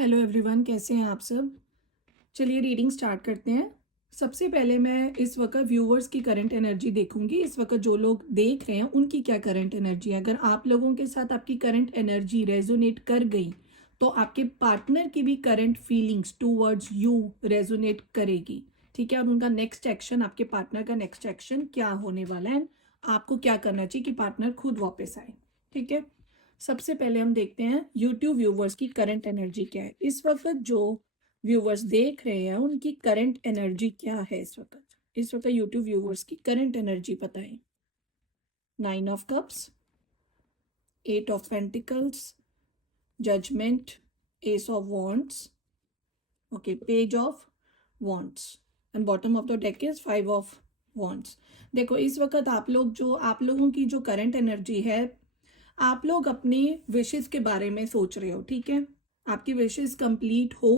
Hello everyone, कैसे हैं आप सब। चलिए रीडिंग स्टार्ट करते हैं। सबसे पहले मैं इस वक्त व्यूवर्स की करंट एनर्जी देखूंगी। इस वक्त जो लोग देख रहे हैं उनकी क्या करंट एनर्जी है। अगर आप लोगों के साथ आपकी करंट एनर्जी रेजोनेट कर गई तो आपके पार्टनर की भी current feelings towards you resonate करेगी। ठीक है, और उनका नेक्स्ट एक्शन, आपके पार्टनर का नेक्स्ट एक्शन क्या होने वाला है, आपको क्या करना चाहिए कि पार्टनर खुद वापस आए। ठीक है, सबसे पहले हम देखते हैं यूट्यूब व्यूवर्स की करंट एनर्जी क्या है। इस वक्त जो व्यूवर्स देख रहे हैं उनकी करंट एनर्जी क्या है। इस वक्त यूट्यूब व्यूवर्स की करंट एनर्जी बताएं। 9 of cups, 8 of pentacles, judgement, ace of wands, okay, page of wands and bottom of the deck is 5 of wands. देखो इस वक्त आप लोगों की जो करंट एनर्जी है, आप लोग अपनी विशेस के बारे में सोच रहे हो। ठीक है, आपकी विशेस कंप्लीट हो।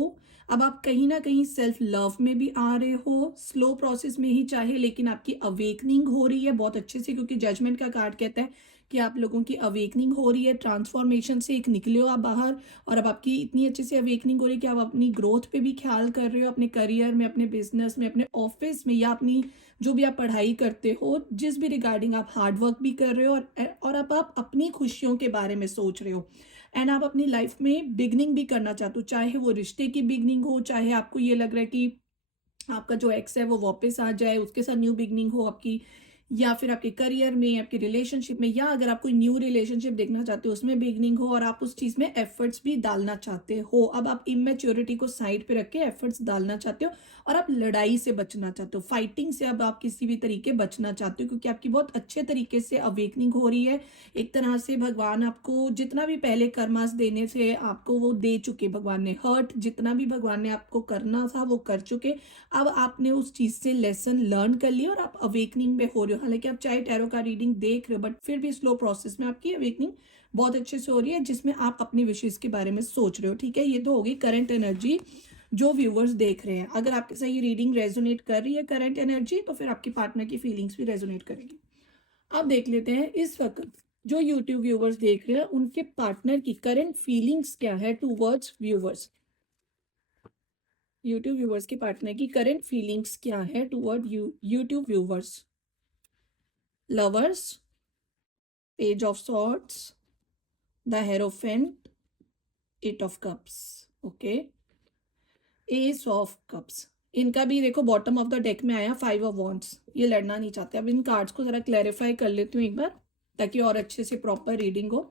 अब आप कहीं ना कहीं सेल्फ लव में भी आ रहे हो, स्लो प्रोसेस में ही चाहे, लेकिन आपकी अवेकनिंग हो रही है बहुत अच्छे से, क्योंकि जजमेंट का कार्ड कहता है कि आप लोगों की अवेकनिंग हो रही है, ट्रांसफॉर्मेशन से एक निकले हो आप बाहर। और अब आपकी इतनी अच्छे से अवेकनिंग हो रही है कि आप अपनी ग्रोथ पे भी ख्याल कर रहे हो, अपने करियर में, अपने बिजनेस में, अपने ऑफिस में, या अपनी जो भी आप पढ़ाई करते हो, जिस भी रिगार्डिंग आप हार्ड वर्क भी कर रहे हो, और अब आप अपनी खुशियों के बारे में सोच रहे हो। एंड आप अपनी लाइफ में बिगनिंग भी करना चाहते हो, चाहे वो रिश्ते की बिगनिंग हो, चाहे आपको ये लग रहा है कि आपका जो एक्स है वो वापस आ जाए, उसके साथ न्यू बिगनिंग हो आपकी, या फिर आपके करियर में, आपके रिलेशनशिप में, या अगर आप कोई न्यू रिलेशनशिप देखना चाहते हो उसमें बिगनिंग हो, और आप उस चीज़ में एफर्ट्स भी डालना चाहते हो। अब आप इमेच्योरिटी को साइड पे रख के एफर्ट्स डालना चाहते हो, और आप लड़ाई से बचना चाहते हो, फाइटिंग से अब आप किसी भी तरीके बचना चाहते हो, क्योंकि आपकी बहुत अच्छे तरीके से अवेकनिंग हो रही है। एक तरह से भगवान आपको जितना भी पहले कर्मास देने से आपको वो दे चुके, भगवान ने हर्ट जितना भी भगवान ने आपको करना था वो कर चुके। अब आपने उस चीज से लेसन लर्न कर लिया और आप अवेकनिंग में हो रहे हो। हालांकि आप चाहे टैरो का रीडिंग देख रहे हो, बट फिर भी स्लो प्रोसेस में आपकी अवेकनिंग बहुत अच्छे से हो रही है, जिसमें आप अपनी विशेष के बारे में सोच रहे हो। ठीक है, ये तो होगी करंट एनर्जी जो व्यूवर्स देख रहे हैं। अगर आपके साथ ये रीडिंग रेजोनेट कर रही है करंट एनर्जी, तो फिर आपकी पार्टनर की फीलिंग्स भी रेजोनेट करेगी। अब देख लेते हैं इस वक्त जो यूट्यूब व्यूवर्स देख रहे हैं उनके पार्टनर की करंट फीलिंग्स क्या है टूवर्ड्स व्यूवर्स। यूट्यूब व्यूवर्स के पार्टनर की करंट फीलिंग्स क्या है toward YouTube viewers. Lovers, page of swords, the hierophant, 8 of cups, okay, S of cups. इनका भी देखो बॉटम ऑफ द डेक में आया 5 ऑफ वॉन्ड्स। ये लड़ना नहीं चाहते। अब इन कार्ड्स को जरा क्लैरिफाई कर लेती हूँ एक बार, ताकि और अच्छे से प्रॉपर रीडिंग हो।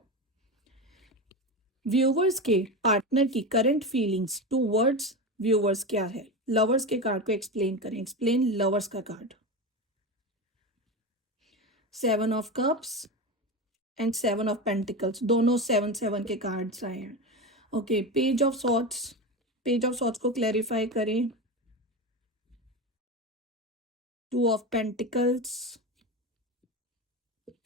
व्यूवर्स के पार्टनर की करंट फीलिंग्स टूवर्ड्स व्यूवर्स क्या है। लवर्स के कार्ड को एक्सप्लेन करें। एक्सप्लेन लवर्स का card. 7 of cups and 7 of pentacles, दोनों 7 7 के कार्ड्स आए हैं। Okay, page of swords, page of swords को क्लैरिफाई करें। 2 of pentacles,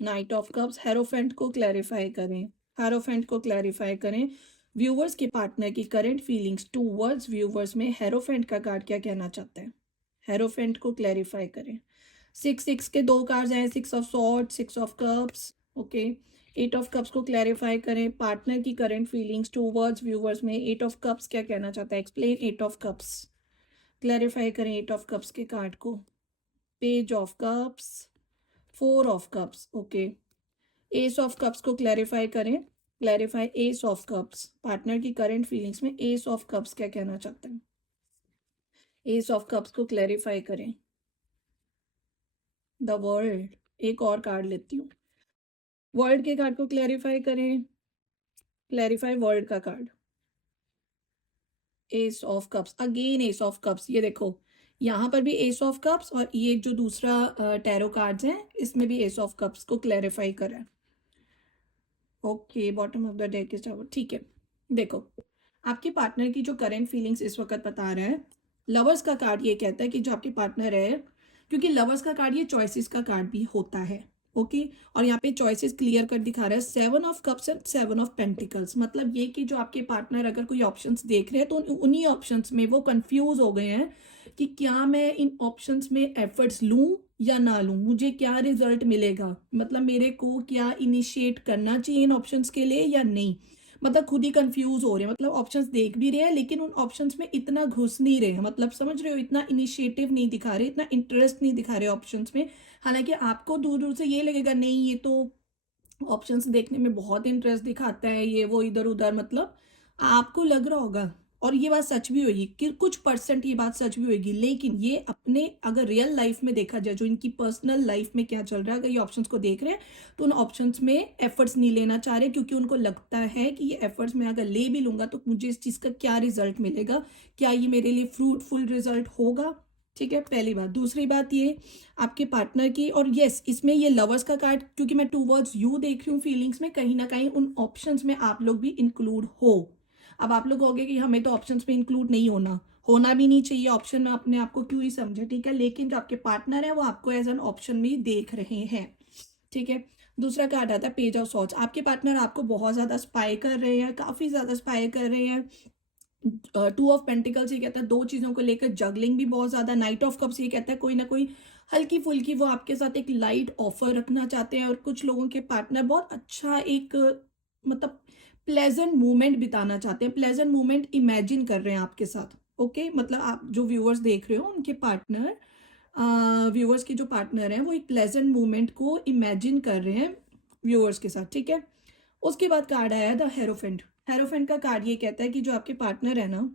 night of cups, hierophant को क्लैरिफाई करें। हेरोफेंट को क्लैरिफाई करें। व्यूवर्स के पार्टनर की करंट फीलिंग्स टूवर्ड्स व्यूवर्स में हेरोफेंट का कार्ड क्या कहना चाहता है। हेरोफेंट को क्लैरिफाई करें। 6 6 के 2 कार्ड्स आए, 6 of sword, 6 of cups, okay. 8 of cups को क्लैरिफाई करें। पार्टनर की करंट फीलिंग्स टूवर्ड्स व्यूवर्स में 8 ऑफ कप्स क्या कहना चाहता है। एक्सप्लेन 8 ऑफ कप्स, क्लैरिफाई करें 8 ऑफ कप्स के कार्ड को। Page of cups, 4 of cups, okay. S of cups को क्लैरिफाई करें। Clarify S of cups, partner की करंट फीलिंग्स में एस ऑफ कप्स क्या कहना चाहते हैं। एस ऑफ कप्स को क्लैरिफाई करें। द वर्ल्ड, एक और कार्ड लेती हूँ। वर्ल्ड के कार्ड को क्लैरिफाई करें। क्लैरिफाई वर्ल्ड का card. S of cups, again S of cups. ये देखो यहाँ पर भी एस ऑफ कप्स, और ये जो दूसरा टैरो कार्ड्स हैं इसमें भी एस ऑफ कप्स को क्लैरिफाई करा है। Okay, bottom of the deck is tower. ठीक है, देखो आपके पार्टनर की जो करंट फीलिंग्स इस वक्त बता रहा है। लवर्स का कार्ड ये कहता है कि जो आपके पार्टनर है, क्योंकि लवर्स का कार्ड ये चॉइसेस का कार्ड भी होता है, ओके। और यहाँ पे चॉइसेस क्लियर कर दिखा रहा है 7 of cups and 7 of pentacles. मतलब ये कि जो आपके पार्टनर अगर कोई ऑप्शंस देख रहे हैं तो उन्हीं ऑप्शंस में वो कंफ्यूज हो गए हैं कि क्या मैं इन ऑप्शंस में एफर्ट्स लूं या ना लूं, मुझे क्या रिजल्ट मिलेगा, मतलब मेरे को क्या इनिशिएट करना चाहिए इन ऑप्शंस के लिए या नहीं। मतलब खुद ही कंफ्यूज हो रहे हैं, मतलब ऑप्शंस देख भी रहे हैं लेकिन उन ऑप्शंस में इतना घुस नहीं रहे हैं, मतलब समझ रहे हो, इतना इनिशिएटिव नहीं दिखा रहे, इतना इंटरेस्ट नहीं दिखा रहे ऑप्शंस में। हालांकि आपको दूर दूर से ये लगेगा नहीं ये तो ऑप्शंस देखने में बहुत इंटरेस्ट दिखाता है, ये वो इधर उधर, मतलब आपको लग रहा होगा, और ये बात सच भी होगी कि कुछ परसेंट ये बात सच भी होगी, लेकिन ये अपने अगर रियल लाइफ में देखा जाए, जो इनकी पर्सनल लाइफ में क्या चल रहा है, अगर ये ऑप्शंस को देख रहे हैं तो उन ऑप्शंस में एफर्ट्स नहीं लेना चाह रहे, क्योंकि उनको लगता है कि ये एफर्ट्स मैं अगर ले भी लूंगा तो मुझे इस चीज़ का क्या रिजल्ट मिलेगा, क्या ये मेरे लिए फ्रूटफुल रिजल्ट होगा। ठीक है, पहली बात। दूसरी बात ये आपके पार्टनर की, और यस इसमें ये लवर्स का कार्ड, क्योंकि मैं टूवर्ड्स यू देख रही हूँ फीलिंग्स में, कहीं ना कहीं उन ऑप्शंस में आप लोग भी इंक्लूड हो। अब आप लोग कहोगे कि हमें तो ऑप्शंस में इंक्लूड नहीं होना, होना भी नहीं चाहिए ऑप्शन में, अपने आप को क्यों ही समझे, ठीक है, लेकिन जो आपके पार्टनर है वो आपको एज एन ऑप्शन में देख रहे हैं। ठीक है, दूसरा कार्ड आता है पेज ऑफ सॉर्ड्स। आपके पार्टनर आपको बहुत ज्यादा स्पाई कर रहे हैं, काफी ज्यादा स्पाई कर रहे हैं। टू ऑफ पेंटिकल्स ये कहता है दो चीजों को लेकर जगलिंग भी बहुत ज्यादा। नाइट ऑफ कप्स ये कहता है कोई ना कोई हल्की फुल्की वो आपके साथ एक लाइट ऑफर रखना चाहते हैं, और कुछ लोगों के पार्टनर बहुत अच्छा एक मतलब प्लेजेंट मोमेंट बिताना चाहते हैं, प्लेजेंट मोमेंट इमेजिन कर रहे हैं आपके साथ। ओके, मतलब आप जो व्यूअर्स देख रहे हो उनके पार्टनर, व्यूअर्स के जो पार्टनर हैं वो एक प्लेजेंट मोमेंट को इमेजिन कर रहे हैं व्यूअर्स के साथ। ठीक है, उसके बाद कार्ड आया द हेरोफेंट। हेरोफेंट का कार्ड ये कहता है कि जो आपके पार्टनर है ना,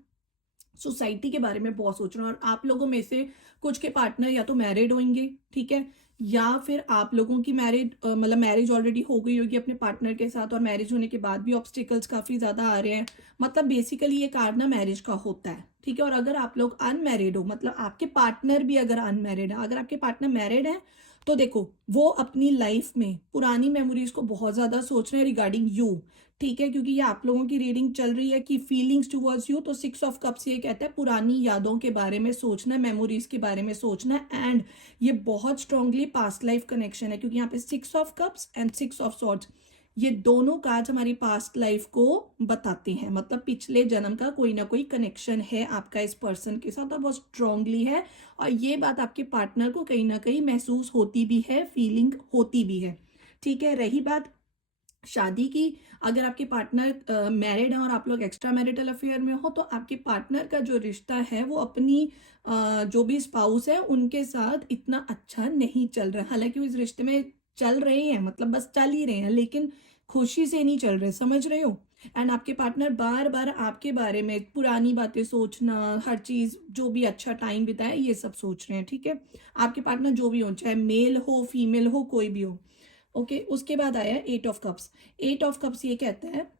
सोसाइटी के बारे में बहुत सोच रहे हैं, और आप लोगों में से कुछ के पार्टनर या तो मैरिड होंगे, ठीक है, या फिर आप लोगों की मैरिड मतलब मैरिज ऑलरेडी हो गई होगी अपने पार्टनर के साथ, और मैरिज होने के बाद भी ऑब्स्टिकल्स काफी ज्यादा आ रहे हैं। मतलब बेसिकली ये कार्ड ना मैरिज का होता है। ठीक है, और अगर आप लोग अनमैरिड हो, मतलब आपके पार्टनर भी अगर अनमैरिड है, अगर आपके पार्टनर मैरिड है तो देखो वो अपनी लाइफ में पुरानी मेमोरीज को बहुत ज्यादा सोच रहे हैं रिगार्डिंग यू। ठीक है, क्योंकि ये आप लोगों की रीडिंग चल रही है कि फीलिंग्स टुवर्ड्स यू, तो 6 ऑफ कप्स ये कहता है पुरानी यादों के बारे में सोचना, मेमोरीज के बारे में सोचना, एंड ये बहुत स्ट्रांगली पास्ट लाइफ कनेक्शन है, क्योंकि यहाँ पे 6 of cups and 6 of swords ये दोनों कार्ड हमारी पास्ट लाइफ को बताते हैं, मतलब पिछले जन्म का कोई ना कोई कनेक्शन है आपका इस पर्सन के साथ, और बहुत स्ट्रांगली है, और ये बात आपके पार्टनर को कहीं ना कहीं महसूस होती भी है, फीलिंग होती भी है। ठीक है, रही बात शादी की, अगर आपके पार्टनर मैरिड है और आप लोग एक्स्ट्रा मैरिटल अफेयर में हो, तो आपके पार्टनर का जो रिश्ता है वो अपनी जो भी स्पाउस है उनके साथ इतना अच्छा नहीं चल रहा है। हालांकि वो इस रिश्ते में चल रहे हैं, मतलब बस चल ही रहे हैं, लेकिन खुशी से नहीं चल रहे, समझ रहे हो। एंड आपके पार्टनर बार बार आपके बारे में पुरानी बातें सोचना, हर चीज जो भी अच्छा टाइम बिताए ये सब सोच रहे हैं। ठीक है, आपके पार्टनर जो भी हो, चाहे मेल हो फीमेल हो कोई भी हो। ओके, उसके बाद आया 8 ऑफ कप्स। 8 ऑफ कप्स ये कहता है,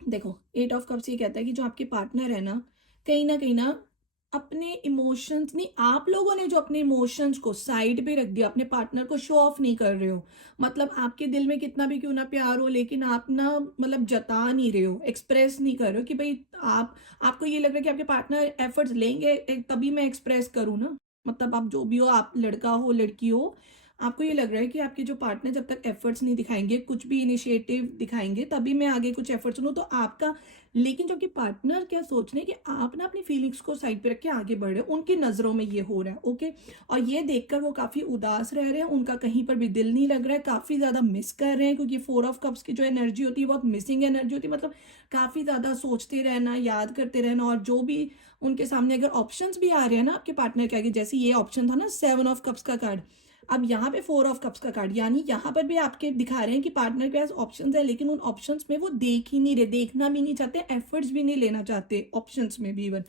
देखो 8 ऑफ कप्स ये कहता है कि जो आपके पार्टनर है ना कहीं ना अपने इमोशंस नहीं, आप लोगों ने जो अपने इमोशंस को साइड पे रख दिया, अपने पार्टनर को शो ऑफ नहीं कर रहे हो। मतलब आपके दिल में कितना भी क्यों ना प्यार हो, लेकिन आप ना मतलब जता नहीं रहे हो, एक्सप्रेस नहीं कर रहे हो कि भाई आपको ये लग रहा है कि आपके पार्टनर एफर्ट्स लेंगे तभी मैं एक्सप्रेस करूँ ना। मतलब आप जो भी हो, आप लड़का हो लड़की हो, आपको ये लग रहा है कि आपके जो पार्टनर जब तक एफर्ट्स नहीं दिखाएंगे, कुछ भी इनिशिएटिव दिखाएंगे, तभी मैं आगे कुछ एफर्ट्स लूँ तो आपका। लेकिन जो कि पार्टनर क्या सोच रहे हैं कि आप ना अपनी फीलिंग्स को साइड पे रख के आगे बढ़ रहे हो, उनकी नजरों में ये हो रहा है। ओके, और ये देखकर वो काफी उदास रह रहे हैं, उनका कहीं पर भी दिल नहीं लग रहा है, काफी ज्यादा मिस कर रहे हैं, क्योंकि 4 ऑफ कप्स की जो एनर्जी होती है बहुत मिसिंग एनर्जी होती है, मतलब काफी ज्यादा सोचते रहना, याद करते रहना, और जो भी उनके सामने अगर ऑप्शंस भी आ रहे हैं ना आपके पार्टनर के आगे, जैसे ये ऑप्शन था ना 7 ऑफ कप्स का कार्ड, अब यहाँ पे 4 ऑफ कप्स का कार्ड, यानी यहाँ पर भी आपके दिखा रहे हैं कि पार्टनर के पास ऑप्शंस है, लेकिन उन ऑप्शंस में वो देख ही नहीं रहे, देखना भी नहीं चाहते, एफर्ट्स भी नहीं लेना चाहते ऑप्शंस में भी इवन।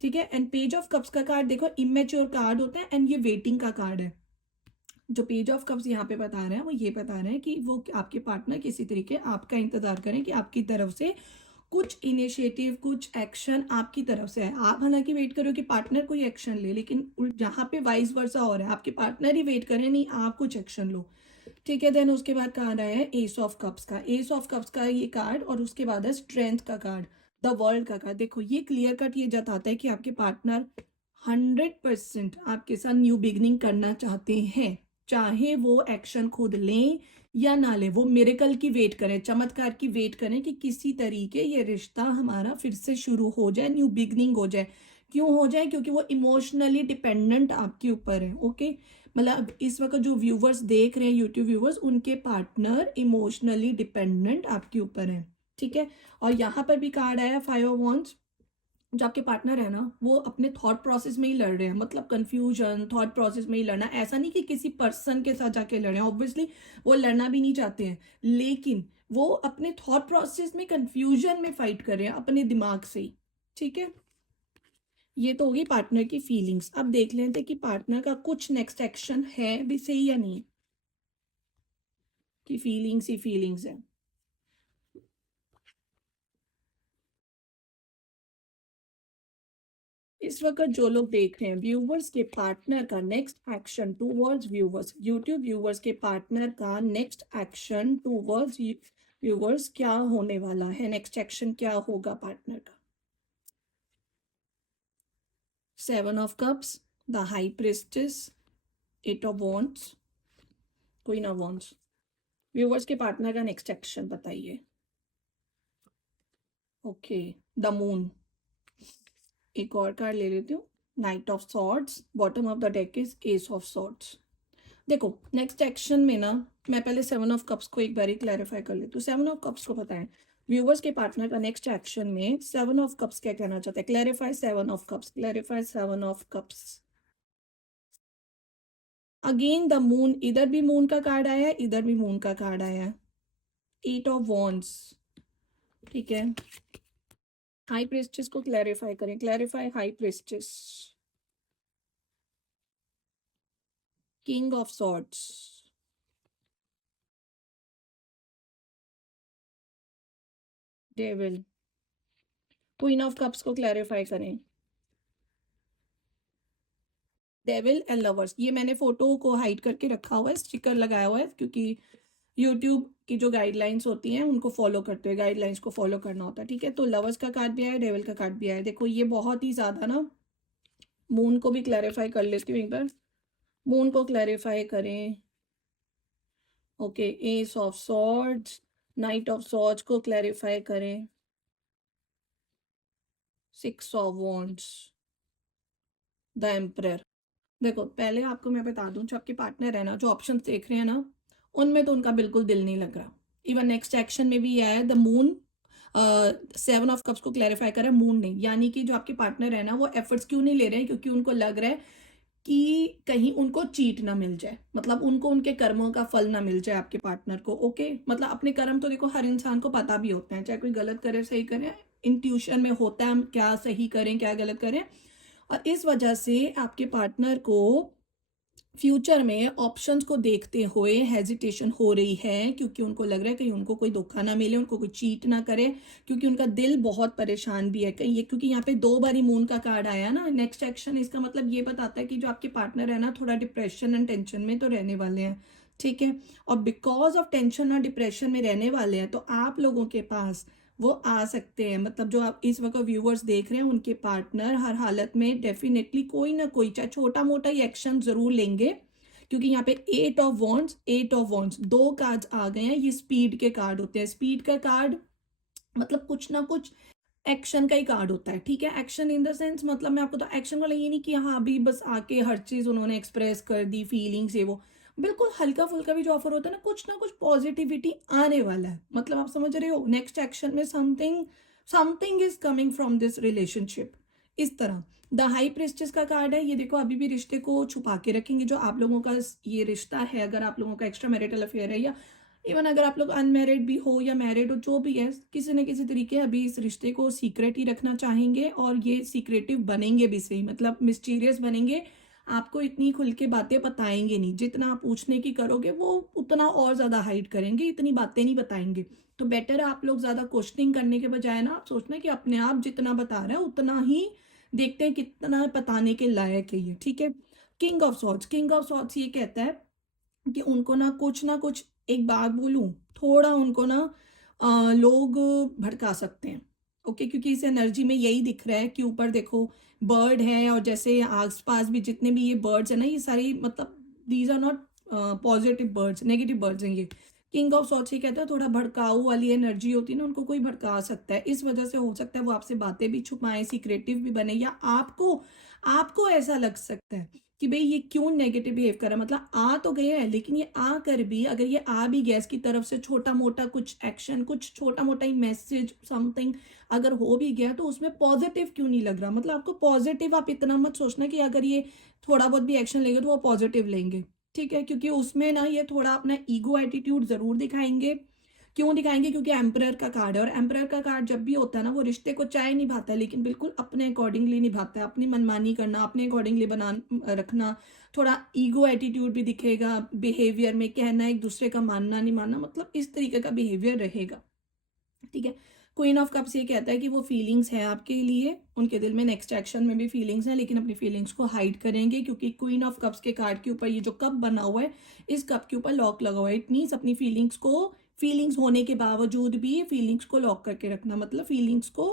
ठीक है, एंड पेज ऑफ कप्स का कार्ड देखो इमेच्योर कार्ड होता है, एंड ये वेटिंग का कार्ड है। जो पेज ऑफ कप्स यहाँ पे बता रहे हैं वो ये बता रहे हैं कि वो आपके पार्टनर किसी तरीके आपका इंतजार करें कि आपकी तरफ से कुछ इनिशिएटिव, कुछ एक्शन आपकी तरफ से है। आप हालांकि वेट करो कि पार्टनर कोई एक्शन ले, लेकिन जहाँ पे वाइस वर्सा हो रहा है, आपके पार्टनर ही वेट करें, नहीं आप कुछ एक्शन लो। ठीक है, देन उसके बाद कार्ड आया है एस ऑफ कप्स का। एस ऑफ कप्स का ये कार्ड, और उसके बाद है स्ट्रेंथ का कार्ड, द वर्ल्ड का कार्ड। देखो ये क्लियर कट ये जताता है कि आपके पार्टनर 100% आपके साथ न्यू बिगनिंग करना चाहते हैं, चाहे वो एक्शन खुद लें या ना ले, वो मिरेकल की वेट करें, चमत्कार की वेट करें कि किसी तरीके ये रिश्ता हमारा फिर से शुरू हो जाए, न्यू बिगनिंग हो जाए। क्यों हो जाए? क्योंकि वो इमोशनली डिपेंडेंट आपके ऊपर है। ओके, मतलब इस वक्त जो व्यूवर्स देख रहे हैं यूट्यूब व्यूवर्स, उनके पार्टनर इमोशनली डिपेंडेंट आपके ऊपर है। ठीक है। और यहाँ पर भी कार्ड आया 5 ऑफ वॉन्ड्स। जो आपके पार्टनर है ना वो अपने थॉट प्रोसेस में ही लड़ रहे हैं, मतलब कंफ्यूजन थॉट प्रोसेस में ही लड़ना, ऐसा नहीं कि किसी पर्सन के साथ जाके लड़े हैं, ऑब्वियसली वो लड़ना भी नहीं चाहते हैं, लेकिन वो अपने थॉट प्रोसेस में कंफ्यूजन में फाइट कर रहे हैं अपने दिमाग से ही। ठीक है, ये तो होगी पार्टनर की फीलिंग्स। अब देख लेते हैं कि पार्टनर का कुछ नेक्स्ट एक्शन है भी सही या नहीं, कि फीलिंग्स ही फीलिंग्स है। इस वक्त जो लोग देख रहे हैं व्यूवर्स के पार्टनर का next action towards viewers, YouTube viewers के पार्टनर का नेक्स्ट एक्शन टूवर्ड्स व्यूवर्स क्या होने वाला है, नेक्स्ट एक्शन क्या होगा पार्टनर का। 7 of cups, the high priestess, 8 of wands, queen of wands. Viewers के पार्टनर का नेक्स्ट एक्शन बताइए। Okay, the moon. एक और कार्ड ले लेती हूँ, night of swords, bottom of the deck is S of swords. देखो नेक्स्ट एक्शन में ना मैं पहले 7 ऑफ कप्स को एक बार ही क्लैरिफाई कर लेती हूँ। 7 ऑफ कप्स को पता है व्यूवर्स के पार्टनर का नेक्स्ट एक्शन में 7 ऑफ कप्स क्या कहना चाहते हैं, clarify 7 of cups, clarify 7 of cups. Again the moon, इधर भी मून का कार्ड आया है, इधर भी मून का कार्ड आया है, 8 ऑफ वॉन्ड्स। ठीक है, हाई प्रिस्टेस को क्लैरिफाई करें, clarify high priestess, king of swords, devil, queen of cups को क्लैरिफाई करें, डेविल एंड लवर्स। ये मैंने फोटो को हाइड करके रखा हुआ है, स्टिकर लगाया हुआ है, क्योंकि यूट्यूब की जो गाइडलाइंस होती हैं उनको फॉलो करते हुए, गाइडलाइंस को फॉलो करना होता है। ठीक है, तो लवर्स का कार्ड भी आया, डेविल का कार्ड भी आया। देखो ये बहुत ही ज़्यादा ना, मून को भी क्लैरिफाई कर लेती हूँ एक बार, मून को क्लैरिफाई करें। Okay, S of swords, night of swords को क्लैरिफाई करें, 6 ऑफ वॉन्ड्स, द एम्परर। देखो पहले आपको मैं बता दूं, जो आपके पार्टनर है ना, जो ऑप्शन देख रहे हैं ना, उनमें तो उनका बिल्कुल दिल नहीं लग रहा। इवन नेक्स्ट एक्शन में भी यह है, द मून, 7 ऑफ कप्स को क्लैरिफाई करें, मून नहीं, यानी कि जो आपके पार्टनर है ना वो एफर्ट्स क्यों नहीं ले रहे हैं, क्योंकि उनको लग रहा है कि कहीं उनको चीट ना मिल जाए, मतलब उनको उनके कर्मों का फल ना मिल जाए आपके पार्टनर को। ओके, मतलब अपने कर्म तो देखो हर इंसान को पता भी होते हैं, चाहे कोई गलत करे सही करे, इंट्यूशन में होता है हम क्या सही करें क्या गलत करें। और इस वजह से आपके पार्टनर को फ्यूचर में ऑप्शंस को देखते हुए हेजिटेशन हो रही है, क्योंकि उनको लग रहा है कहीं उनको कोई धोखा ना मिले, उनको कोई चीट ना करे, क्योंकि उनका दिल बहुत परेशान भी है कहीं ये, क्योंकि यहाँ पे 2 बारी मून का कार्ड आया ना नेक्स्ट एक्शन, इसका मतलब ये बताता है कि जो आपके पार्टनर है ना थोड़ा डिप्रेशन एंड टेंशन में तो रहने वाले हैं। ठीक है, और बिकॉज ऑफ टेंशन और डिप्रेशन में रहने वाले हैं तो आप लोगों के पास वो आ सकते हैं, मतलब जो आप इस वक्त व्यूवर्स देख रहे हैं उनके पार्टनर हर हालत में डेफिनेटली कोई ना कोई चाहे छोटा मोटा ही एक्शन जरूर लेंगे, क्योंकि यहाँ पे 8 of wands, 8 of wands 2 card आ गए हैं, ये स्पीड के कार्ड होते हैं। स्पीड का कार्ड मतलब कुछ ना कुछ एक्शन का ही कार्ड होता है। ठीक है, एक्शन इन द सेंस मतलब मैं आपको तो एक्शन वाला ये नहीं कि हाँ अभी बस आके हर चीज उन्होंने एक्सप्रेस कर दी, फीलिंग्स ये वो, बिल्कुल हल्का फुल्का भी जो ऑफर होता है ना कुछ पॉजिटिविटी आने वाला है, मतलब आप समझ रहे हो, नेक्स्ट एक्शन में something something is coming from this relationship, इस तरह। द हाई प्रेस्टिस का कार्ड है, ये देखो अभी भी रिश्ते को छुपा के रखेंगे, जो आप लोगों का ये रिश्ता है, अगर आप लोगों का एक्स्ट्रा मैरिटल अफेयर है, या इवन अगर आप लोग अनमैरिड भी हो या मैरिड हो, जो भी है, किसी न किसी तरीके अभी इस रिश्ते को सीक्रेट ही रखना चाहेंगे, और ये सीक्रेटिव बनेंगे भी सही, मतलब मिस्टीरियस बनेंगे, आपको इतनी खुल के बातें बताएंगे नहीं, जितना आप पूछने की करोगे वो उतना और ज़्यादा हाइड करेंगे, इतनी बातें नहीं बताएंगे। तो बेटर है आप लोग ज़्यादा क्वेश्चनिंग करने के बजाय ना आप सोचना कि अपने आप जितना बता रहा है उतना ही देखते हैं कितना बताने के लायक है ये। ठीक है, king of swords, king of swords ये कहता है कि उनको ना कुछ एक बात बोलूं, थोड़ा उनको ना लोग भड़का सकते हैं। ओके, क्योंकि इस एनर्जी में यही दिख रहा है कि ऊपर देखो बर्ड है, और जैसे आस पास भी जितने भी ये बर्ड्स है ना, ये सारी मतलब these are not positive birds, negative birds हैं ये। किंग ऑफ सॉर्ड्स ये कहता है थोड़ा भड़काऊ वाली एनर्जी होती है ना, उनको कोई भड़का सकता है, इस वजह से हो सकता है वो आपसे बातें भी छुपाएं, सीक्रेटिव भी बने, या आपको आपको ऐसा लग सकता है कि भाई ये क्यों नेगेटिव बिहेव कर रहा है, मतलब आ तो गया है लेकिन ये आ कर भी, अगर ये आ भी गया इसकी तरफ से छोटा मोटा कुछ एक्शन, कुछ छोटा मोटा ही मैसेज समथिंग अगर हो भी गया तो उसमें पॉजिटिव क्यों नहीं लग रहा। मतलब आपको पॉजिटिव, आप इतना मत सोचना कि अगर ये थोड़ा बहुत भी एक्शन लेंगे तो वो पॉजिटिव लेंगे, ठीक है, क्योंकि उसमें ना ये थोड़ा अपना ईगो एटीट्यूड जरूर दिखाएंगे। क्यों दिखाएंगे, क्योंकि एम्परर का कार्ड है, और एम्परर का कार्ड जब भी होता है ना वो रिश्ते को चाहे निभाता है लेकिन बिल्कुल अपने अकॉर्डिंगली निभाता है, अपनी मनमानी करना, अपने अकॉर्डिंगली बना रखना, थोड़ा ईगो एटीट्यूड भी दिखेगा बिहेवियर में, कहना एक दूसरे का मानना नहीं मानना, मतलब इस तरीके का बिहेवियर रहेगा, ठीक है। क्वीन ऑफ कप्स ये कहता है कि वो फीलिंग्स है आपके लिए, उनके दिल में नेक्स्ट एक्शन में भी फीलिंग्स हैं लेकिन अपनी फीलिंग्स को हाइड करेंगे, क्योंकि क्वीन ऑफ कप्स के कार्ड के ऊपर ये जो कप बना हुआ है इस कप के ऊपर लॉक लगा हुआ है। इट मीन्स अपनी फीलिंग्स को, फीलिंग्स होने के बावजूद भी फीलिंग्स को लॉक करके रखना, मतलब फीलिंग्स को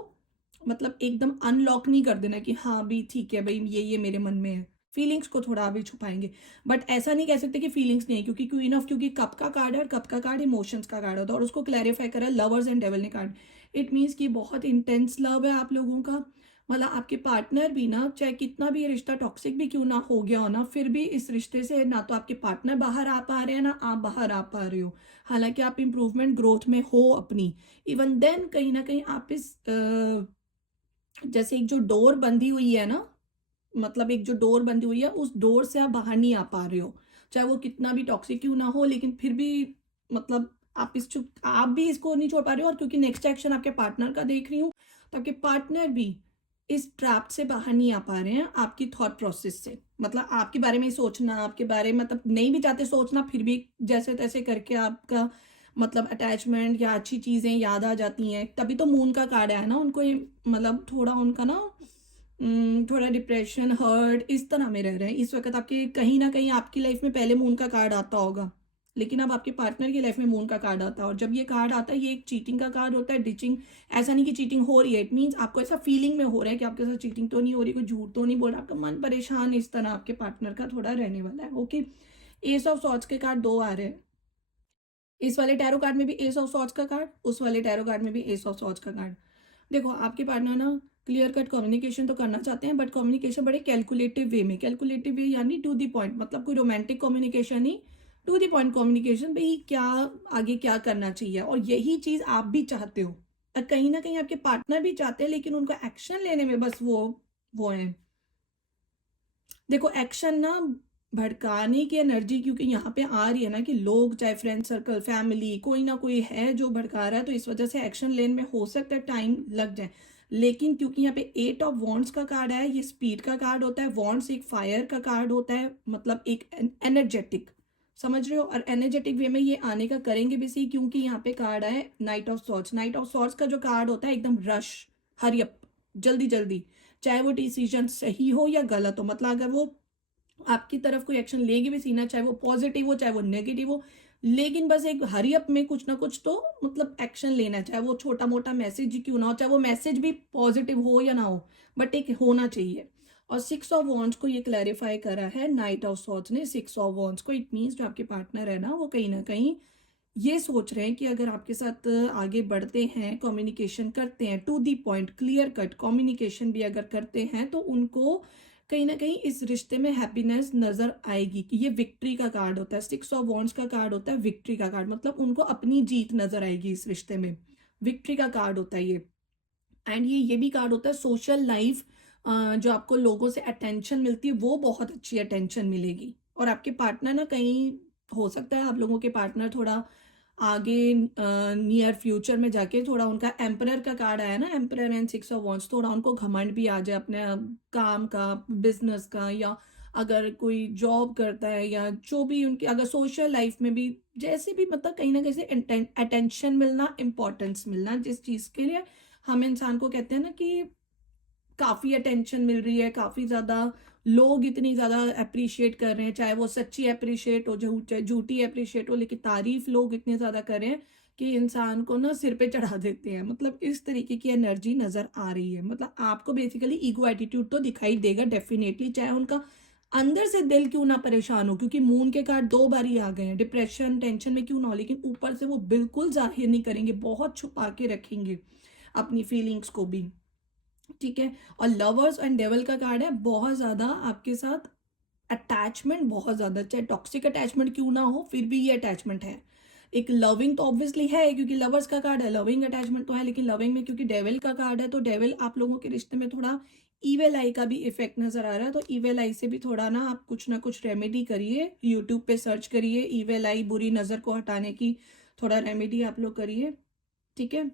मतलब एकदम अनलॉक नहीं कर देना कि हाँ भी ठीक है भाई ये मेरे मन में है, फीलिंग्स को थोड़ा अभी छुपाएंगे। बट ऐसा नहीं कह सकते कि फीलिंग्स नहीं है, क्योंकि क्वीन ऑफ, क्योंकि कप का कार्ड है और कप का कार्ड इमोशंस का कार्ड होता है, और उसको क्लैरिफाई करा लवर्स एंड डेविल ने कार्ड। इट मीन्स कि बहुत इंटेंस लव है आप लोगों का, मतलब आपके पार्टनर भी ना, चाहे कितना भी ये रिश्ता टॉक्सिक भी क्यों ना हो गया हो ना, फिर भी इस रिश्ते से ना तो आपके पार्टनर बाहर आ पा रहे हैं ना आप बाहर आ पा रहे हो। हालांकि आप इम्प्रूवमेंट ग्रोथ में हो अपनी, इवन देन कहीं ना कहीं आप इस जैसे एक जो डोर बंधी हुई है ना, मतलब एक जो डोर बंधी हुई है उस डोर से आप बाहर नहीं आ पा रहे हो, चाहे वो कितना भी टॉक्सिक क्यों ना हो, लेकिन फिर भी मतलब आप भी इसको नहीं छोड़ पा रहे हो, और क्योंकि नेक्स्ट एक्शन आपके पार्टनर का देख रही हूँ तो आपके पार्टनर भी इस ट्रैप से बाहर नहीं आ पा रहे हैं आपकी थॉट प्रोसेस से, मतलब आपके बारे में ही सोचना, आपके बारे में मतलब नहीं भी चाहते सोचना फिर भी जैसे तैसे करके आपका मतलब अटैचमेंट या अच्छी चीजें याद आ जाती हैं, तभी तो मून का कार्ड है ना उनको, ये मतलब थोड़ा उनका ना थोड़ा डिप्रेशन हर्ट इस तरह में रह रहे हैं इस वक्त। आपके कहीं ना कहीं आपकी लाइफ में पहले मून का कार्ड आता होगा लेकिन अब आपके पार्टनर की लाइफ में मून का कार्ड आता है, और जब ये कार्ड आता है ये एक चीटिंग का कार्ड होता है, डिचिंग। ऐसा नहीं कि चीटिंग हो रही है, इट मीन्स आपको ऐसा फीलिंग में हो रहा है कि आपके साथ चीटिंग तो नहीं हो रही, कोई झूठ तो नहीं बोल रहा, आपका मन परेशान इस तरह आपके पार्टनर का थोड़ा रहने वाला है। ओके, एस ऑफ सॉर्ड्स के कार्ड दो आ रहे हैं, इस वाले टैरो कार्ड में भी एस ऑफ सॉर्ड्स का कार्ड, उस वाले टैरो कार्ड में भी एस ऑफ सॉर्ड्स का कार्ड। देखो आपके पार्टनर ना क्लियर कट कम्युनिकेशन तो करना चाहते हैं, बट कम्युनिकेशन बड़े कैलकुलेटिव वे में, कैलकुलेटिव वे यानी टू द पॉइंट, मतलब कोई रोमांटिक कम्युनिकेशन नहीं, टू द पॉइंट कम्युनिकेशन, भाई क्या आगे क्या करना चाहिए, और यही चीज आप भी चाहते हो और कहीं ना कहीं आपके पार्टनर भी चाहते हैं, लेकिन उनको एक्शन लेने में बस वो है। देखो एक्शन ना भड़काने की एनर्जी क्योंकि यहाँ पे आ रही है ना, कि लोग चाहे फ्रेंड सर्कल फैमिली कोई ना कोई है जो भड़का रहा है, तो इस वजह से एक्शन लेने में हो सकता है टाइम लग जाए। लेकिन क्योंकि यहाँ पे एट ऑफ वॉन्ड्स का कार्ड है, ये स्पीड का कार्ड होता है, वॉन्ड्स एक फायर का कार्ड होता है, मतलब एक एनर्जेटिक, समझ रहे हो, और एनर्जेटिक वे में ये आने का करेंगे भी सही, क्योंकि यहाँ पे कार्ड है night of swords. Night of swords का जो कार्ड होता है एकदम रश, हरी अप, जल्दी जल्दी, चाहे वो डिसीजन सही हो या गलत हो, मतलब अगर वो आपकी तरफ कोई एक्शन लेगी भी सीना, चाहे वो पॉजिटिव हो चाहे वो नेगेटिव हो, लेकिन बस एक हरी अप में कुछ ना कुछ तो मतलब एक्शन लेना, चाहे वो छोटा मोटा मैसेज ही क्यों ना हो, चाहे वो मैसेज भी पॉजिटिव हो या ना हो, बट एक होना चाहिए। और सिक्स ऑफ वॉन्ड्स को ये क्लैरिफाई करा है नाइट ऑफ सॉर्ड्स ने, सिक्स ऑफ वॉन्ड्स को, इट मीन्स जो आपके पार्टनर है ना वो कहीं ना कहीं ये सोच रहे हैं कि अगर आपके साथ आगे बढ़ते हैं, कम्युनिकेशन करते हैं to the point, clear cut communication भी अगर करते हैं तो उनको कहीं ना कहीं इस रिश्ते में हैप्पीनेस नजर आएगी, कि ये विक्ट्री का कार्ड होता है, सिक्स ऑफ वॉन्ड्स का कार्ड होता है विक्ट्री का कार्ड, मतलब उनको अपनी जीत नजर आएगी इस रिश्ते में, विक्ट्री का कार्ड होता है ये। एंड ये भी कार्ड होता है सोशल लाइफ, जो आपको लोगों से अटेंशन मिलती है वो बहुत अच्छी अटेंशन मिलेगी, और आपके पार्टनर ना कहीं हो सकता है आप लोगों के पार्टनर थोड़ा आगे नियर फ्यूचर में जाके थोड़ा उनका एम्परर का कार्ड आया ना, emperor and six of wands, थोड़ा उनको घमंड भी आ जाए अपने काम का, बिजनेस का, या अगर कोई जॉब करता है या जो भी उनकी अगर सोशल लाइफ में भी जैसे भी, मतलब कहीं ना कहीं से अटेंशन मिलना, इंपॉर्टेंस मिलना जिस चीज़ के लिए हम इंसान को कहते हैं ना कि काफ़ी अटेंशन मिल रही है, काफ़ी ज़्यादा लोग इतनी ज़्यादा अप्रिशिएट कर रहे हैं, चाहे वो सच्ची अप्रिशिएट हो चाहे झूठी अप्रिशिएट हो, लेकिन तारीफ लोग इतने ज़्यादा कर रहे हैं कि इंसान को ना सिर पे चढ़ा देते हैं, मतलब इस तरीके की एनर्जी नज़र आ रही है। मतलब आपको बेसिकली ईगो एटीट्यूड तो दिखाई देगा डेफिनेटली, चाहे उनका अंदर से दिल क्यों ना परेशान हो, क्योंकि मून के कार्ड दो बार ही आ गए हैं, डिप्रेशन टेंशन में क्यों ना हो, लेकिन ऊपर से वो बिल्कुल जाहिर नहीं करेंगे, बहुत छुपा के रखेंगे अपनी फीलिंग्स को भी, ठीक है। और लवर्स एंड डेवल का कार्ड है बहुत ज्यादा आपके साथ अटैचमेंट बहुत ज़्यादा, चाहे टॉक्सिक अटैचमेंट क्यों ना हो फिर भी ये अटैचमेंट है। एक लविंग तो ऑब्वियसली है क्योंकि लवर्स का कार्ड है, लविंग अटैचमेंट तो है, लेकिन लविंग में क्योंकि डेविल का कार्ड है तो डेविल आप लोगों के रिश्ते में थोड़ा ईवेल आई का भी इफेक्ट नजर आ रहा है। तो ईवेल आई से भी थोड़ा ना कुछ रेमेडी करिए, यूट्यूब पे सर्च करिए ईवेल आई, बुरी नज़र को हटाने की थोड़ा रेमेडी आप लोग करिए, ठीक है।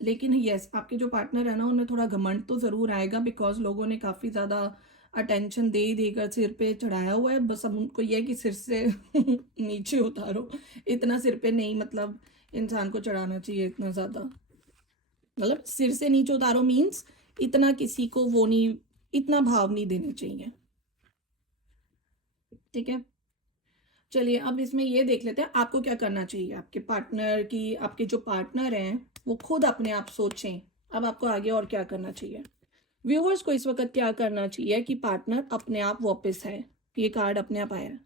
लेकिन यस, आपके जो पार्टनर है ना उनमें थोड़ा घमंड तो ज़रूर आएगा, बिकॉज लोगों ने काफ़ी ज़्यादा अटेंशन दे देकर सिर पे चढ़ाया हुआ है। बस अब उनको यह है कि सिर से नीचे उतारो, इतना सिर पे नहीं, मतलब इंसान को चढ़ाना चाहिए इतना ज़्यादा, मतलब सिर से नीचे उतारो मीन्स इतना किसी को वो नहीं, इतना भाव नहीं देने चाहिए, ठीक है। चलिए अब इसमें ये देख लेते हैं आपको क्या करना चाहिए। आपके पार्टनर की, आपके जो पार्टनर हैं वो खुद अपने आप सोचें अब आपको आगे और क्या करना चाहिए। व्यूअर्स को इस वक्त क्या करना चाहिए कि पार्टनर अपने आप वापस है, ये कार्ड अपने आप आया है।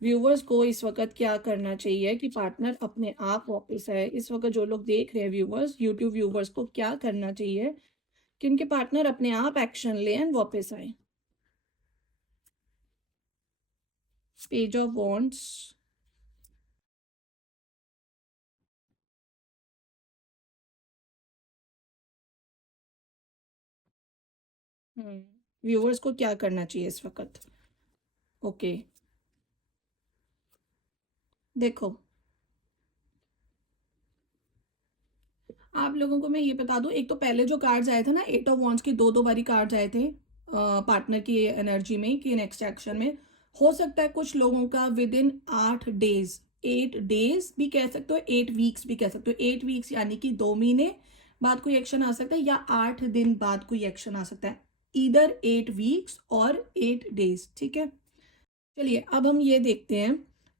व्यूवर्स को इस वक्त क्या करना चाहिए कि पार्टनर अपने आप वापस है। इस वक्त जो लोग देख रहे हैं व्यूवर्स, यूट्यूब व्यूवर्स को क्या करना चाहिए कि उनके पार्टनर अपने आप एक्शन ले एंड वापस आए। पेज ऑफ वॉन्ड्स, व्यूवर्स को क्या करना चाहिए इस वक्त। ओके देखो, आप लोगों को मैं ये बता दूं, एक तो पहले जो कार्ड्स आए थे ना, 8 ऑफ वॉन्ड्स के दो दो बारी कार्ड्स आए थे पार्टनर की एनर्जी में कि नेक्स्ट एक्शन में हो सकता है कुछ लोगों का विद इन 8 डेज, 8 डेज भी कह सकते हो, 8 वीक्स भी कह सकते हो, 8 वीक्स यानी कि 2 महीने बाद कोई एक्शन आ सकता है या 8 दिन बाद कोई एक्शन आ सकता है, इधर 8 वीक्स और 8 डेज, ठीक है। चलिए अब हम ये देखते हैं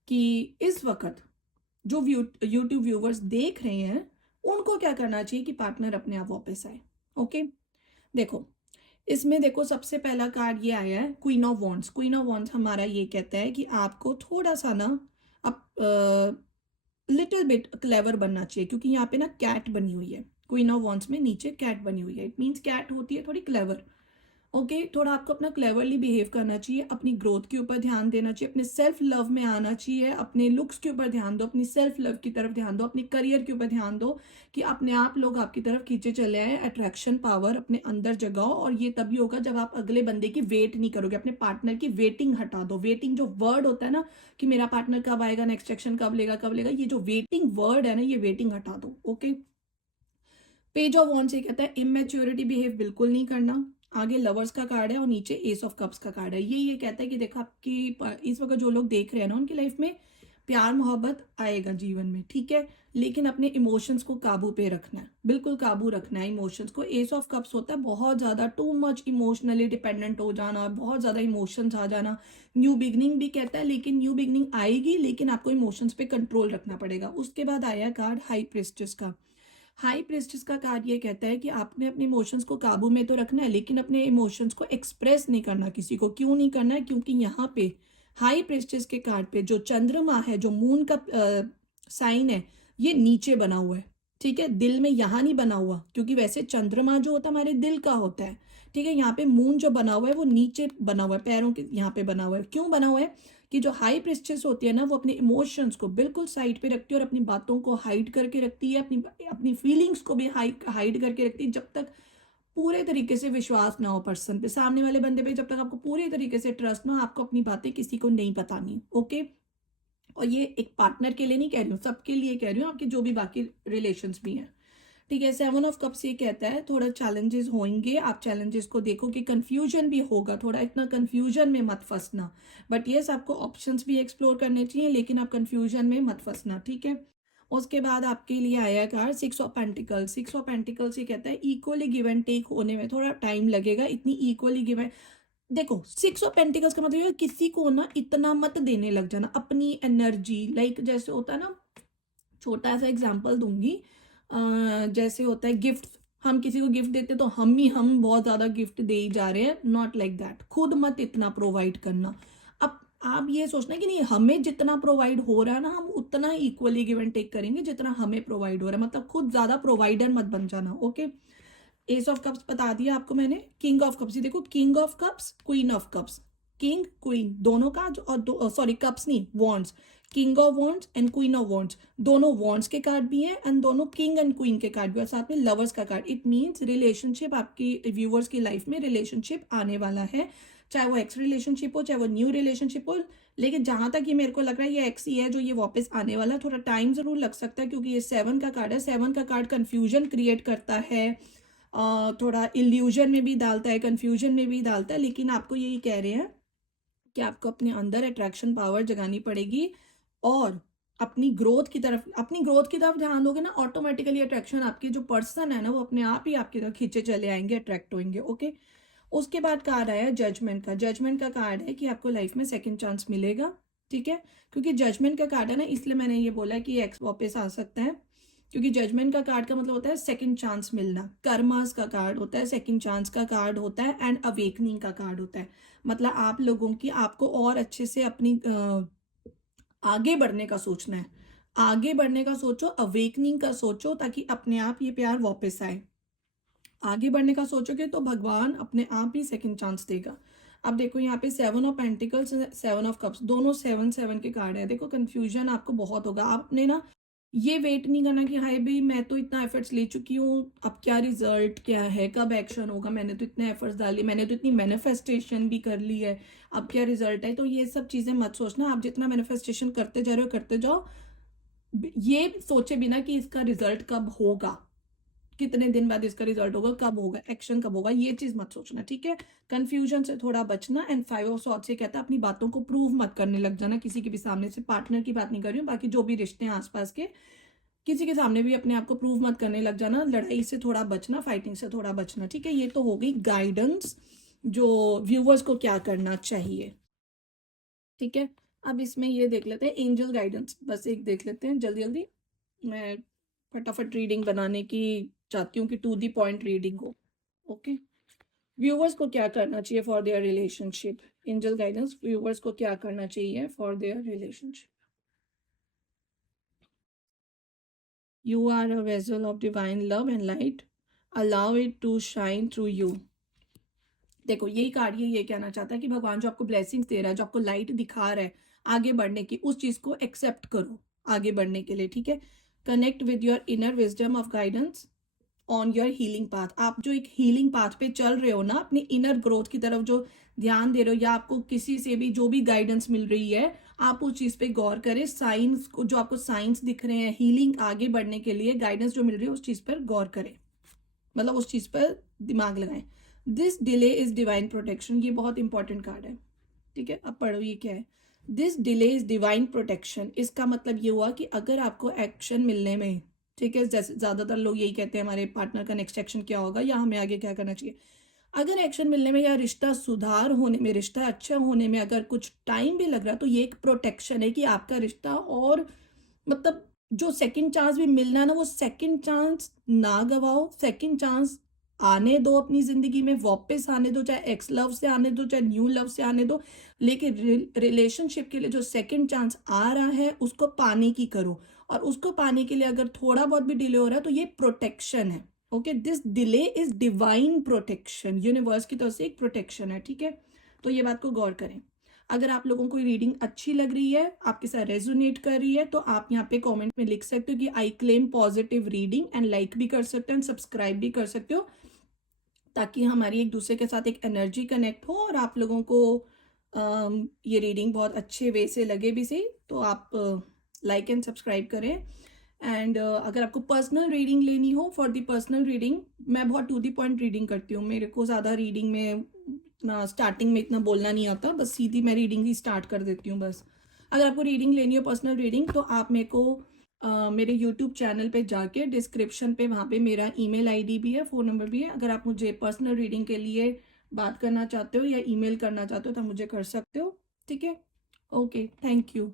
कि इस वक्त जो यूट्यूब व्यूवर्स देख रहे हैं उनको क्या करना चाहिए कि पार्टनर अपने आप वापस आए। ओके देखो, इसमें देखो सबसे पहला कार्ड ये आया है queen of wands. Queen of wands हमारा ये कहता है कि आपको थोड़ा सा ना अब लिटिल बिट क्लेवर बनना चाहिए, क्योंकि यहाँ पे ना कैट बनी हुई है, क्वीन ऑफ वॉन्ड्स में नीचे कैट बनी हुई है, इट मीन्स कैट होती है थोड़ी क्लेवर। ओके थोड़ा आपको अपना क्लेवरली बिहेव करना चाहिए, अपनी ग्रोथ के ऊपर ध्यान देना चाहिए, अपने सेल्फ लव में आना चाहिए, अपने लुक्स के ऊपर ध्यान दो, अपनी सेल्फ लव की तरफ ध्यान दो, अपने करियर के ऊपर ध्यान दो कि अपने आप लोग आपकी तरफ खींचे चले आए। अट्रैक्शन पावर अपने अंदर जगाओ, और ये तभी होगा जब आप अगले बंदे की वेट नहीं करोगे, अपने पार्टनर की वेटिंग हटा दो। वेटिंग जो वर्ड होता है ना कि मेरा पार्टनर कब आएगा, नेक्स्ट एक्शन कब लेगा, ये जो वेटिंग वर्ड है ना, ये वेटिंग हटा दो। ओके पेज ऑफ वॉन्ड्स ये कहता है इमेच्योरिटी बिहेव बिल्कुल नहीं करना। आगे लवर्स का कार्ड है और नीचे एस ऑफ कप्स का कार्ड है। ये कहता है कि देखो आपकी इस वक्त जो लोग देख रहे हैं ना उनकी लाइफ में प्यार मोहब्बत आएगा जीवन में, ठीक है, लेकिन अपने इमोशंस को काबू पे रखना है, बिल्कुल काबू रखना है इमोशंस को। एस ऑफ कप्स होता है बहुत ज़्यादा टू मच इमोशनली डिपेंडेंट हो जाना, बहुत ज़्यादा इमोशंस आ जाना। न्यू बिगनिंग भी कहता है, लेकिन न्यू बिगनिंग आएगी लेकिन आपको इमोशंस पे कंट्रोल रखना पड़ेगा। उसके बाद आया कार्ड हाई प्रिस्टेस का। हाई प्रेस्टिस का कार्य ये कहता है कि आपने अपने इमोशंस को काबू में तो रखना है, लेकिन अपने इमोशंस को एक्सप्रेस नहीं करना किसी को। क्यों नहीं करना है? क्योंकि यहाँ पे हाई प्रेस्टिस के कार्ड पे जो चंद्रमा है, जो मून का साइन है, ये नीचे बना हुआ है, ठीक है, दिल में यहाँ नहीं बना हुआ, क्योंकि वैसे चंद्रमा जो होता है हमारे दिल का होता है, ठीक है। यहाँ पे मून जो बना हुआ है वो नीचे बना हुआ है, पैरों के यहाँ पे बना हुआ है। क्यों बना हुआ है? कि जो हाई प्रेस्टिस होती है ना वो अपने इमोशंस को बिल्कुल साइड पे रखती है और अपनी बातों को हाइड करके रखती है, अपनी अपनी फीलिंग्स को भी हाइड करके रखती है, जब तक पूरे तरीके से विश्वास ना हो पर्सन पे, सामने वाले बंदे पे, जब तक आपको पूरे तरीके से ट्रस्ट ना हो, आपको अपनी बातें किसी को नहीं बतानी। ओके और ये एक पार्टनर के लिए नहीं कह रही हूँ, सबके लिए कह रही हूँ, आपके जो भी बाकी रिलेशंस भी हैं, ठीक है। 7 ऑफ कप्स ये कहता है थोड़ा चैलेंजेस होंगे, आप चैलेंजेस को देखो कि कंफ्यूजन भी होगा, थोड़ा इतना कंफ्यूजन में मत फंसना, बट यस आपको ऑप्शंस भी एक्सप्लोर करने चाहिए, लेकिन आप कंफ्यूजन में मत फंसना, ठीक है। उसके बाद आपके लिए आया card 6 of pentacles. 6 of pentacles ये कहता है इक्वली गिव एंड टेक होने में थोड़ा टाइम लगेगा, इतनी इक्वली गिव एंड, देखो 6 ऑफ पेंटिकल्स का मतलब है किसी को ना इतना मत देने लग जाना अपनी एनर्जी, लाइक जैसे होता है ना, छोटा सा एग्जांपल दूंगी, जैसे होता है गिफ्ट, हम किसी को गिफ्ट देते तो हम बहुत ज़्यादा गिफ्ट दे ही जा रहे हैं, नॉट लाइक दैट, खुद मत इतना प्रोवाइड करना। अब आप ये सोचना कि नहीं हमें जितना प्रोवाइड हो रहा है ना हम उतना इक्वली गिव एंड टेक करेंगे जितना हमें प्रोवाइड हो रहा है, मतलब खुद ज़्यादा प्रोवाइडर मत बन जाना। ओके एस ऑफ कप्स बता दिया आपको मैंने। किंग ऑफ कप्स, ये देखो king of cups queen of cups, king queen दोनों का, और सॉरी कप्स नहीं, wands, king of wands and queen of wands, दोनों वॉन्ड्स के कार्ड भी हैं एंड दोनों किंग एंड क्वीन के कार्ड भी, और साथ में लवर्स का कार्ड। इट मीन्स रिलेशनशिप, आपकी व्यूअर्स की लाइफ में रिलेशनशिप आने वाला है, चाहे वो एक्स रिलेशनशिप हो, चाहे वो न्यू रिलेशनशिप हो। लेकिन जहां तक ये मेरे को लग रहा है ये एक्स ही है जो ये वापस आने वाला है। थोड़ा टाइम जरूर लग सकता है क्योंकि ये 7 का कार्ड है। 7 का कार्ड कंफ्यूजन क्रिएट करता है, थोड़ा इल्यूजन में भी डालता है, कंफ्यूजन में भी डालता है। लेकिन आपको यही कह रहे हैं कि आपको अपने अंदर अट्रैक्शन पावर जगानी पड़ेगी और अपनी ग्रोथ की तरफ ध्यान दोगे ना, ऑटोमेटिकली अट्रैक्शन, आपके जो पर्सन है ना वो अपने आप ही आपकी तरफ खींचे चले आएंगे, अट्रैक्ट होंगे। ओके, उसके बाद कार्ड आया जजमेंट का। जजमेंट का कार्ड है कि आपको लाइफ में सेकंड चांस मिलेगा, ठीक है। क्योंकि जजमेंट का कार्ड है ना, इसलिए मैंने ये बोला कि एक्स वापस आ सकता है, क्योंकि जजमेंट का कार्ड का मतलब होता है सेकंड चांस मिलना। कर्मास का कार्ड होता है, सेकंड चांस का कार्ड होता है, एंड अवेकनिंग का कार्ड होता है। मतलब आप लोगों की, आपको और अच्छे से अपनी आगे बढ़ने का सोचना है, आगे बढ़ने का सोचो, अवेकनिंग का सोचो, ताकि अपने आप ये प्यार वापस आए। आगे बढ़ने का सोचोगे तो भगवान अपने आप ही सेकंड चांस देगा। अब देखो यहाँ पे 7 ऑफ पेंटिकल्स, 7 ऑफ कप्स, दोनों 7 के कार्ड है। देखो कंफ्यूजन आपको बहुत होगा। आपने ना ये वेट नहीं करना कि हाय भाई मैं तो इतना एफर्ट्स ले चुकी हूँ, अब क्या रिजल्ट क्या है, कब एक्शन होगा, मैंने तो इतने एफर्ट्स डाले, मैंने तो इतनी मैनिफेस्टेशन भी कर ली है, अब क्या रिजल्ट है। तो ये सब चीजें मत सोचना। आप जितना मैनिफेस्टेशन करते जा रहे हो करते जाओ, ये सोचे बिना कि इसका रिजल्ट कब होगा, कितने दिन बाद इसका रिजल्ट होगा, कब होगा, एक्शन कब होगा, ये चीज मत सोचना, ठीक है। कंफ्यूजन से थोड़ा बचना। एंड 5 ऑफ सॉर्ड्स से कहता है अपनी बातों को प्रूव मत करने लग जाना किसी के भी सामने से। पार्टनर की बात नहीं कर रही हूँ, बाकी जो भी रिश्ते हैं आसपास के, किसी के सामने भी अपने आप को प्रूव मत करने लग जाना। लड़ाई से थोड़ा बचना, फाइटिंग से थोड़ा बचना, ठीक है। ये तो हो गई गाइडेंस जो व्यूवर्स को क्या करना चाहिए, ठीक है। अब इसमें ये देख लेते हैं एंजल गाइडेंस, बस एक देख लेते हैं जल्दी जल्दी। मैं फटाफट रीडिंग बनाने की चाहती हूँ कि टू दी पॉइंट रीडिंग हो। ओके, व्यूवर्स को क्या करना चाहिए for their relationship. Angel guidance, viewers को क्या करना चाहिए for their relationship. You are a vessel of divine love and light. Allow it to shine through you. देखो यही कार्ड ये कहना चाहता है कि भगवान जो आपको ब्लेसिंग्स दे रहा है, जो आपको लाइट दिखा रहा है आगे बढ़ने की, उस चीज को एक्सेप्ट करो आगे बढ़ने के लिए, ठीक है। Connect with your inner wisdom of guidance on your healing path. आप जो एक हीलिंग पाथ पे चल रहे हो ना, अपनी इनर ग्रोथ की तरफ जो ध्यान दे रहे हो, या आपको किसी से भी जो भी गाइडेंस मिल रही है, आप उस चीज पे गौर करें। साइंस को, जो आपको साइंस दिख रहे हैं हीलिंग आगे बढ़ने के लिए गाइडेंस जो मिल रही है, उस चीज पर गौर करें, मतलब उस चीज पर दिमाग लगाएं। This delay is divine protection, ये बहुत इंपॉर्टेंट कार्ड है, ठीक है। अब पढ़ो ये क्या है। This delay is divine protection, इसका मतलब ये हुआ कि अगर आपको एक्शन मिलने में, ठीक है, जैसे ज्यादातर लोग यही कहते हैं हमारे पार्टनर का नेक्स्ट एक्शन क्या होगा या हमें आगे क्या करना चाहिए। अगर एक्शन मिलने में या रिश्ता सुधार होने में, रिश्ता अच्छा होने में अगर कुछ टाइम भी लग रहा है, तो ये एक प्रोटेक्शन है कि आपका रिश्ता, और मतलब जो सेकंड चांस भी मिलना है ना, वो सेकंड चांस ना गवाओ। सेकंड चांस आने दो अपनी जिंदगी में, वापस आने दो, चाहे एक्स लव से आने दो, चाहे न्यू लव से आने दो। लेकिन रिलेशनशिप के लिए जो सेकंड चांस आ रहा है उसको पाने की करो, और उसको पाने के लिए अगर थोड़ा बहुत भी डिले हो रहा है तो ये प्रोटेक्शन है। Okay, this delay is divine protection, universe की तरफ से एक प्रोटेक्शन है, ठीक है। तो ये बात को गौर करें। अगर आप लोगों को रीडिंग अच्छी लग रही है, आपके साथ रेजोनेट कर रही है, तो आप यहाँ पे कमेंट में लिख सकते हो कि I claim positive reading, and like भी कर सकते हो, एंड सब्सक्राइब भी कर सकते हो, ताकि हमारी एक दूसरे के साथ एक एनर्जी कनेक्ट हो और आप लोगों को ये रीडिंग बहुत अच्छे वे से लगे भी सही, तो आप लाइक एंड सब्सक्राइब करें। एंड अगर आपको पर्सनल रीडिंग लेनी हो, फॉर दी पर्सनल रीडिंग, मैं बहुत टू दी पॉइंट रीडिंग करती हूँ, मेरे को ज़्यादा रीडिंग में इतना स्टार्टिंग में इतना बोलना नहीं आता, बस सीधी मैं रीडिंग ही स्टार्ट कर देती हूँ बस। अगर आपको रीडिंग लेनी हो पर्सनल रीडिंग, तो आप मेरे को मेरे यूट्यूब चैनल पे जाके डिस्क्रिप्शन पे, वहाँ पे मेरा ईमेल आईडी भी है, फ़ोन नंबर भी है। अगर आप मुझे पर्सनल रीडिंग के लिए बात करना चाहते हो या ईमेल करना चाहते हो तो मुझे कर सकते हो, ठीक है। Okay, thank you.